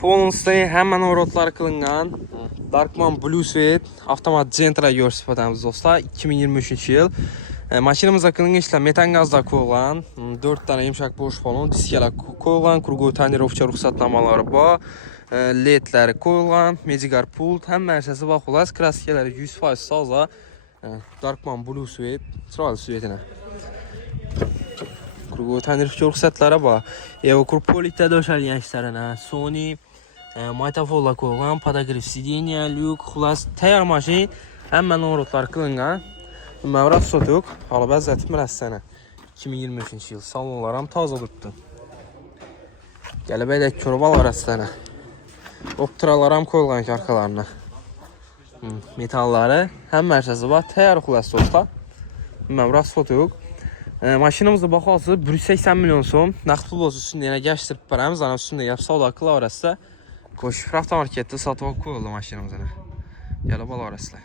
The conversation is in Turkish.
Polnistay hamma navrotlar qilingan Darkman Blue Suede avtomat Gentra ko'rsatamiz do'stlar. 2023-yil. Mashinamizda qilingan ishlar metan gazda qo'yilgan, 4 dona yumshoq bo'sh balon, diskalar qo'yilgan, krugoy tonirovka ruxsatnomalari bor, ledlari qo'yilgan, Magigar pult, hamma narsasi bor. Xolos, kraskalari 100% toza. Darkman Blue Suede, chiroyli suvetini. Krugoy tonirovka ruxsatlari bor. Kurpolitda doshalgan ishlarini, Sony Matafola qo'yilgan, podogrev sideniya, lyuk, xolos tayyor mashina, hamma navrotlar qilingan. Mavrat sotuq, hali vaziyati bilasizlar. 2023-yil salonlar ham toza turibdi. Galabayda ko'rib olasizlar. Optiralar ham qo'yilgan arkalarni. Metallari, hamma narsasi bor, tayyor xolos do'stlar. Mavrat sotuq. Mashinamizning bahosi 180 million so'm. Naqd pul bo'lsa shunda yana gashtirib beramiz. Ana shunda gap savdo qilaverasizlar. Qo'shib avtomarketda sotib olib qo'yildi mashinamizni. Kelib olasizlar.